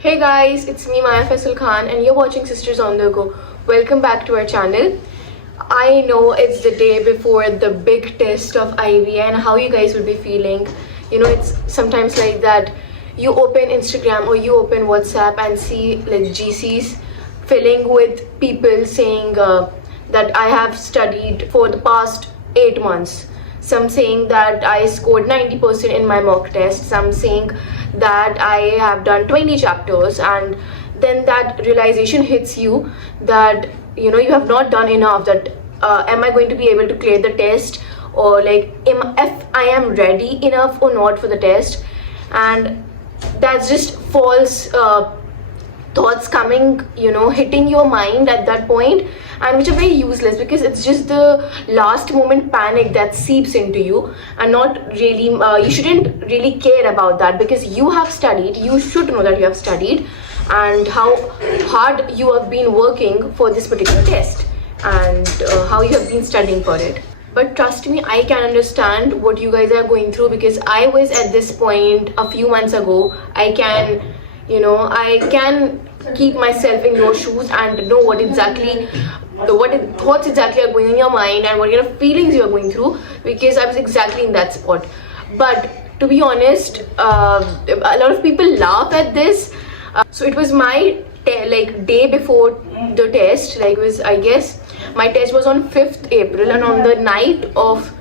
Hey guys, it's me Maya Faisal Khan and you're watching Sisters on the Go. Welcome back to our channel. I know it's the day before the big test of IBA and how you guys would be feeling. You know, it's sometimes like that you open Instagram or you open WhatsApp and see like GCs filling with people saying that I have studied for the past 8 months. Some saying that I scored 90% in my mock test, some saying that I have done 20 chapters, and then that realization hits you that you have not done enough, that am I going to be able to clear the test, or like if I am ready enough or not for the test. And that's just false thoughts coming, hitting your mind at that point, and which are very useless because it's just the last moment panic that seeps into you, and not really you shouldn't really care about that because you have studied. You should know that you have studied and how hard you have been working for this particular test, and how you have been studying for it. But trust me, I can understand what you guys are going through because I was at this point a few months ago. I can keep myself in your shoes and know what thoughts exactly are going in your mind and what kind of feelings you're going through, because I was exactly in that spot. But to be honest, a lot of people laugh at this. So it was my day before the test. Like, was, I guess my test was on 5th April, and on the night of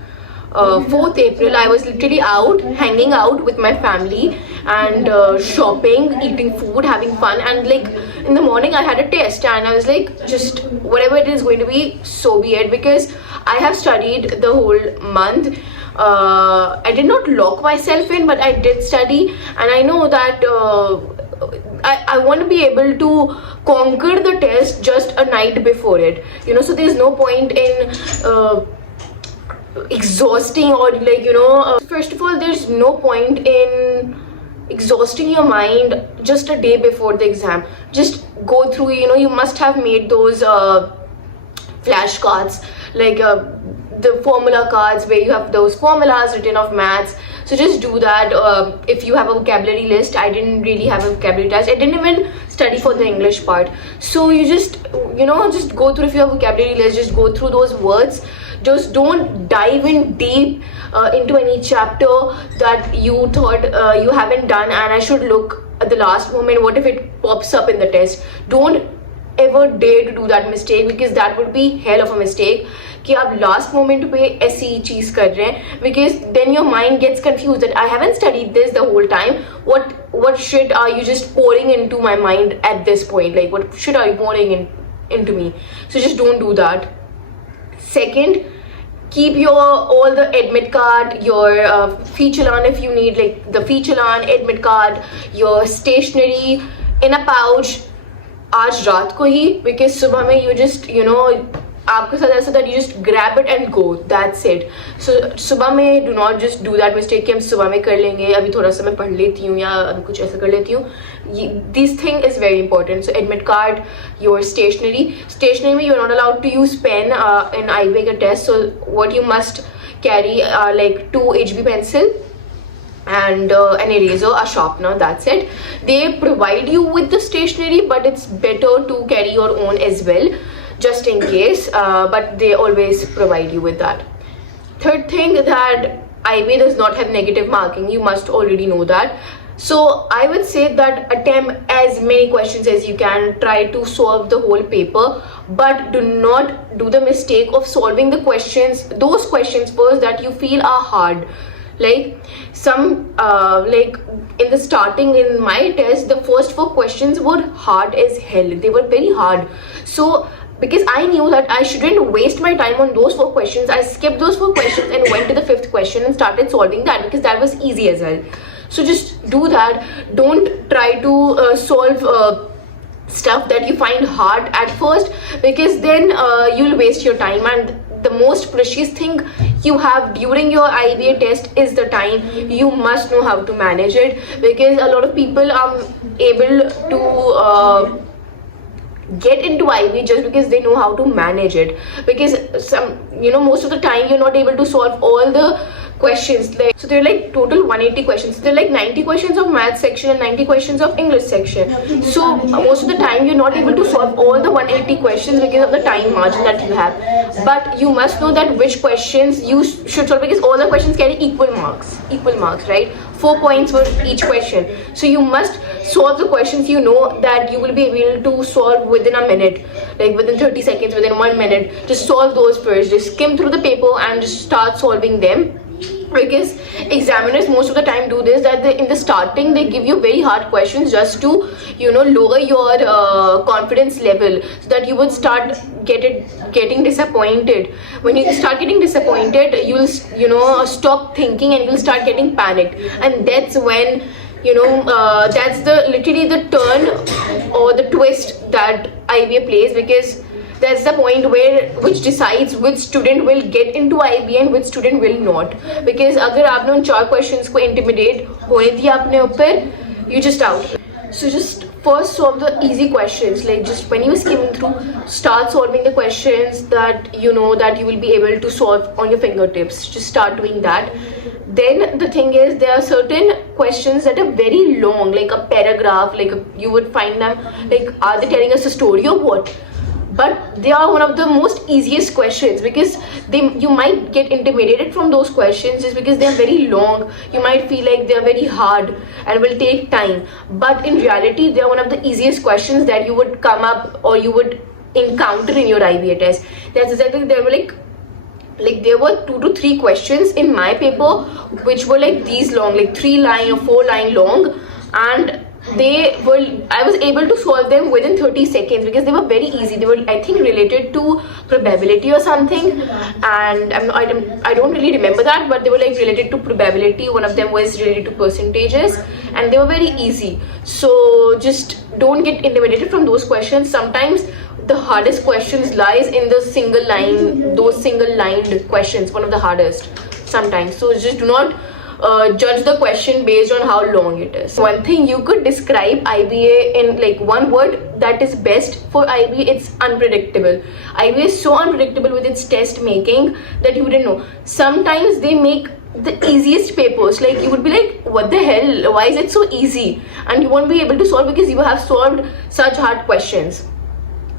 4th April, I was literally out, hanging out with my family and shopping, eating food, having fun. And like in the morning, I had a test, and I was like, just whatever it is going to be, so be it, because I have studied the whole month. I did not lock myself in, but I did study, and I know that I want to be able to conquer the test just a night before it. So there's no point in exhausting, or first of all, there's no point in exhausting your mind just a day before the exam. Just go through, you must have made those flashcards, like the formula cards where you have those formulas written of maths. So just do that. If you have a vocabulary list, I didn't really have a vocabulary test. I didn't even study for the English part. So you just just go through. If you have a vocabulary list, just go through those words. Just don't dive in deep into any chapter that you thought you haven't done, and I should look at the last moment. What if it pops up in the test? Don't ever dare to do that mistake, because that would be hell of a mistake कि आप last moment पे ऐसी चीज़ कर रहे हैं, because then your mind gets confused that I haven't studied this the whole time. What shit are you just pouring into my mind at this point? Like, what shit are you pouring into me? So just don't do that. Second, keep all the admit card, your feature-lan if you need, like the feature-lan, admit card, your stationery in a pouch आज रात को ही, because सुबह में you just आपके साथ ऐसा that you just grab it and go, that's it. So सुबह में do not just do that mistake कि हम सुबह में कर लेंगे, अभी थोड़ा सा मैं पढ़ लेती हूँ या अभी कुछ ऐसा कर लेती हूँ. This thing is very important. So admit card, your stationery में you are not allowed to use pen in IBA test. So what you must carry are like 2 HB pencil and an eraser, a sharpener, that's it. They provide you with the stationery, but it's better to carry your own as well, just in case, but they always provide you with that. Third thing, that IBA does not have negative marking. You must already know that. So I would say that attempt as many questions as you can, try to solve the whole paper, but do not do the mistake of solving those questions first that you feel are hard. Like some like in the starting in my test, the first 4 questions were hard as hell. They were very hard. So because I knew that I shouldn't waste my time on those 4 questions, I skipped those 4 questions and went to the 5th question and started solving that, because that was easy as well. So just do that. Don't try to solve stuff that you find hard at first, because then you'll waste your time, and the most precious thing you have during your IBA test is the time. You must know how to manage it, because a lot of people are able to get into IB just because they know how to manage it, because most of the time you're not able to solve all the questions. Like, so there are like total 180 questions. There are like 90 questions of math section and 90 questions of English section. So most of the time you're not able to solve all the 180 questions because of the time margin that you have. But you must know that which questions you should solve, because all the questions carry equal marks, right? 4 points for each question. So you must solve the questions you know that you will be able to solve within a minute, like within 30 seconds, within 1 minute. Just solve those first. Just skim through the paper and just start solving them. Because examiners most of the time do this, that in the starting they give you very hard questions just to, you know, lower your confidence level, so that you would start getting disappointed. When you start getting disappointed, you'll, you know, stop thinking and you'll start getting panicked, and that's when, you know, that's the literally the turn or the twist that IBA plays, because that's the point which decides which student will get into IBA and which student will not. Because अगर आपने उन 4 questions को intimidate होने दिया अपने ऊपर, you just out. So just first solve the easy questions. Like, just when you're skimming through, start solving the questions that you know that you will be able to solve on your fingertips. Just start doing that. Then the thing is, there are certain questions that are very long, like a paragraph, like you would find them like, are they telling us a story or what? But they are one of the most easiest questions, because you might get intimidated from those questions just because they are very long. You might feel like they are very hard and will take time, but in reality they are one of the easiest questions that you would come up or you would encounter in your IBA test. That's exactly, there were like there were 2 to 3 questions in my paper which were like these long, like 3 line or 4 line long, and I was able to solve them within 30 seconds because they were very easy. They were, I think, related to probability or something, and I don't really remember that, but they were like related to probability. One of them was related to percentages, and they were very easy. So just don't get intimidated from those questions. Sometimes the hardest questions lies in the single line, those single lined questions, one of the hardest sometimes. So just do not judge the question based on how long it is. One thing you could describe IBA in like one word that is best for IBA, it's unpredictable. IBA is so unpredictable with its test making that you wouldn't know. Sometimes they make the easiest papers, like you would be like, what the hell, why is it so easy? And you won't be able to solve because you have solved such hard questions.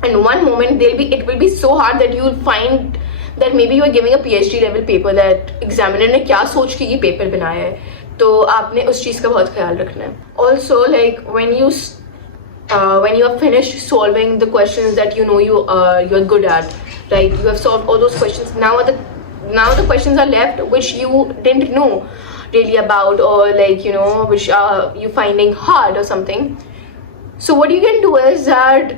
And one moment it will be so hard that you will find that maybe you are giving a PhD level paper, that examiner ने क्या सोच के ये paper बनाया है, तो आपने उस चीज़ का बहुत ख्याल रखना है. Also, like when you have finished solving the questions that you know you're good at, right? You have solved all those questions. Now the questions are left which you didn't know really about, or like, you know, which are you finding hard or something. So what you can do is that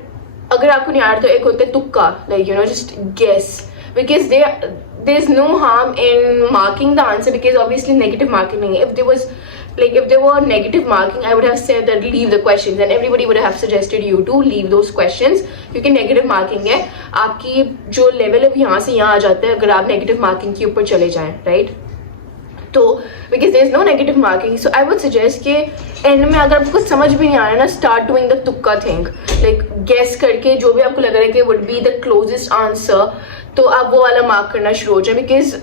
अगर आपको नहीं आ रहा तो एक होता है तुक्का, like, you know, just guess. Because there's no harm in marking the answer, because obviously negative marking. If there were negative marking, I would have said that leave the questions, and everybody would have suggested you to leave those questions, क्योंकि negative marking है, आपकी जो level है यहाँ से यहाँ आ जाता है अगर आप negative marking के ऊपर चले जाएं, right? तो because there is no negative marking, so I would suggest कि end में अगर आपको कुछ समझ भी नहीं आ रहा ना, start doing the तुक्का thing, like guess करके जो भी आपको लग रहा है कि would be the closest answer, तो आप वो वाला मार्क करना शुरू हो जाए. Because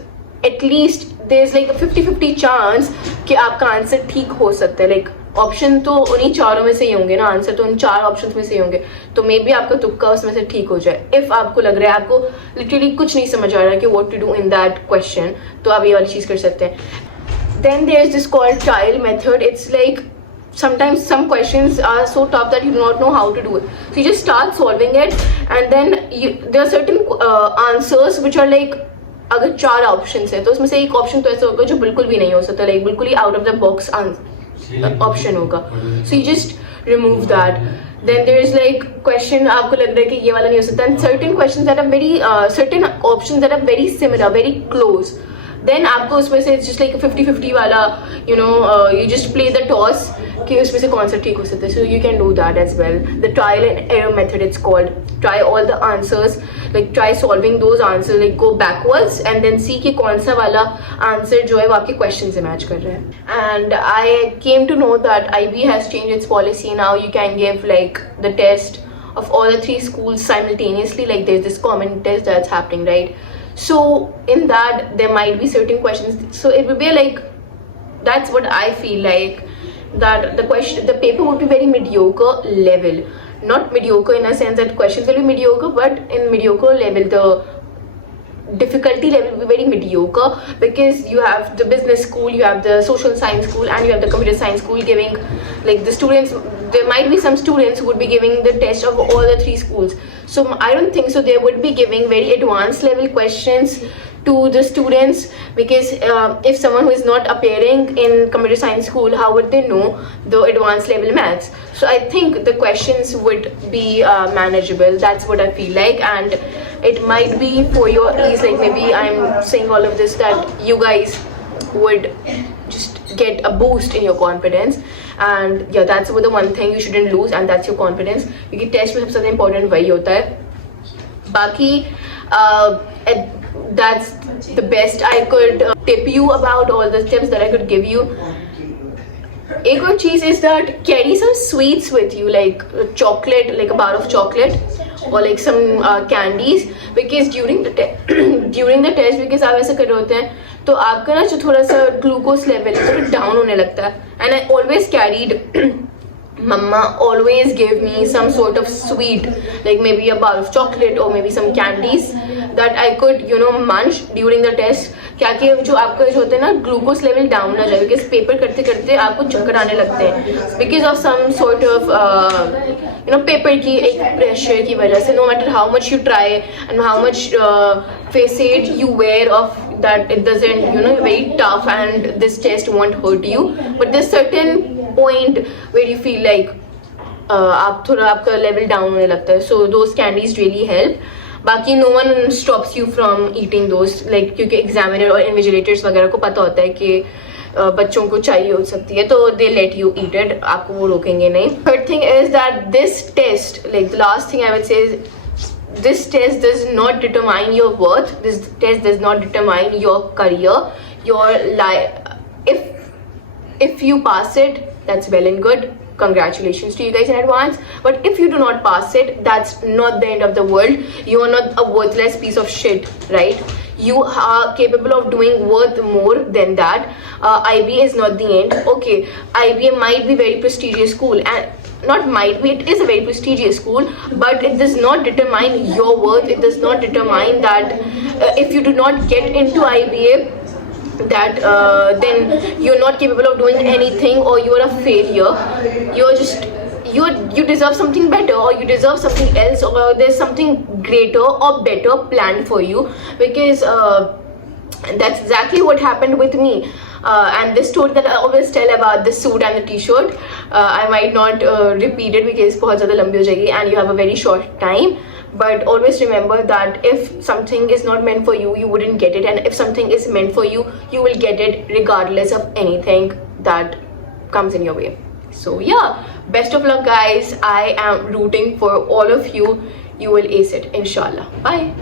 at least there is like 50-50 chance कि आपका आंसर ठीक हो सकता है. लाइक ऑप्शन तो उन्हीं 4 में से ही होंगे ना, आंसर तो उन 4 ऑप्शन में से ही होंगे, तो मे बी आपका तुक्का उसमें से ठीक हो जाए. इफ आपको लग रहा है आपको लिटरली कुछ नहीं समझ आ रहा है कि what to do in that question, तो आप ये वाली चीज़ कर सकते हैं. Then there is this called trial method. It's like sometimes some questions are so tough that you do not know how to do it, so you just start solving it, and then there are certain answers which are like, अगर 4 options है तो उसमें से एक option तो ऐसा होगा जो बिल्कुल भी नहीं हो सकता, like बिल्कुल ही out of the box option होगा, so you just remove that. Then there is like question आपको लग रहा है कि ये वाला नहीं हो सकता, and certain questions that are very certain options that are very similar, very close, then आपको उसमें से just like 50-50 वाला, you know, you just play the toss कि उसमें से कौन सा ठीक हो सकता है. So you can do that as well. The trial and error method it's called. Try all the answers, like try solving those answers, like go backwards and then see कि कौन सा वाला answer जो है वो आपके question से match कर रहा है. And I came to know that IB has changed its policy. Now you can give like the test of all the 3 schools simultaneously, like there's this common test that's happening, right? So in that there might be certain questions, so it will be like, that's what I feel like, that the paper would be very mediocre level. Not mediocre in a sense that questions will be mediocre, but in mediocre level, the difficulty level will be very mediocre, because you have the business school, you have the social science school, and you have the computer science school giving, like, the students, there might be some students who would be giving the test of all the three schools. So I don't think so they would be giving very advanced level questions to the students, because if someone who is not appearing in computer science school, how would they know the advanced level maths? So I think the questions would be manageable. That's what I feel like, and it might be for your ease. Like, maybe I'm saying all of this that you guys would just get a boost in your confidence, and yeah, that's what the one thing you shouldn't lose, and that's your confidence. Because test में सबसे important वही होता है. बाकी that's the best I could tip you about, all the tips that I could give you. A good cheese is that carry some sweets with you, like chocolate, like a bar of chocolate, or like some candies, because during the test, because आप ऐसा कर रहे होते हैं, तो आपका ना जो थोड़ा सा ग्लूकोज लेवल है थोड़ा डाउन होने लगता है. And I always carried Mama always gave me some sort of sweet, like maybe a bar of chocolate or maybe some candies that I could, munch during the test. क्या कि जो आपका जो होता है ना ग्लूकोज लेवल डाउन ना जाए, बिकॉज पेपर करते करते आपको चक्कर आने लगते हैं, because of some sort of paper की एक प्रेशर की वजह से. No matter how much you try and how much face aid you wear of that, it doesn't, very tough, and this test won't hurt you. But there's certain point where you feel like आप थोड़ा आपका level down होने लगता है. So those candies really help. बाकी no one stops you from eating those, like, क्योंकि examiner और invigilators वगैरह को पता होता है कि बच्चों को चाहिए हो सकती है, तो they let you eat it, आपको वो रोकेंगे नहीं. Third thing is that this test, like the last thing I would say is, this test does not determine your worth. This test does not determine your career, your life. If you pass it, that's well and good. Congratulations to you guys in advance. But if you do not pass it, that's not the end of the world. You are not a worthless piece of shit, right? You are capable of doing worth more than that. IBA is not the end. Okay, IBA might be very prestigious school, and not might be, it is a very prestigious school, but it does not determine your worth. It does not determine that if you do not get into IBA, that then you're not capable of doing anything, or you're a failure. You're just, you deserve something better, or you deserve something else, or there's something greater or better planned for you, because that's exactly what happened with me. And this story that I always tell about the suit and the t-shirt, I might not repeat it because बहुत ज़्यादा लंबी हो जाएगी and you have a very short time. But always remember that if something is not meant for you, you wouldn't get it, and if something is meant for you, you will get it regardless of anything that comes in your way. So yeah, best of luck guys. I am rooting for all of you. You will ace it, inshallah. Bye.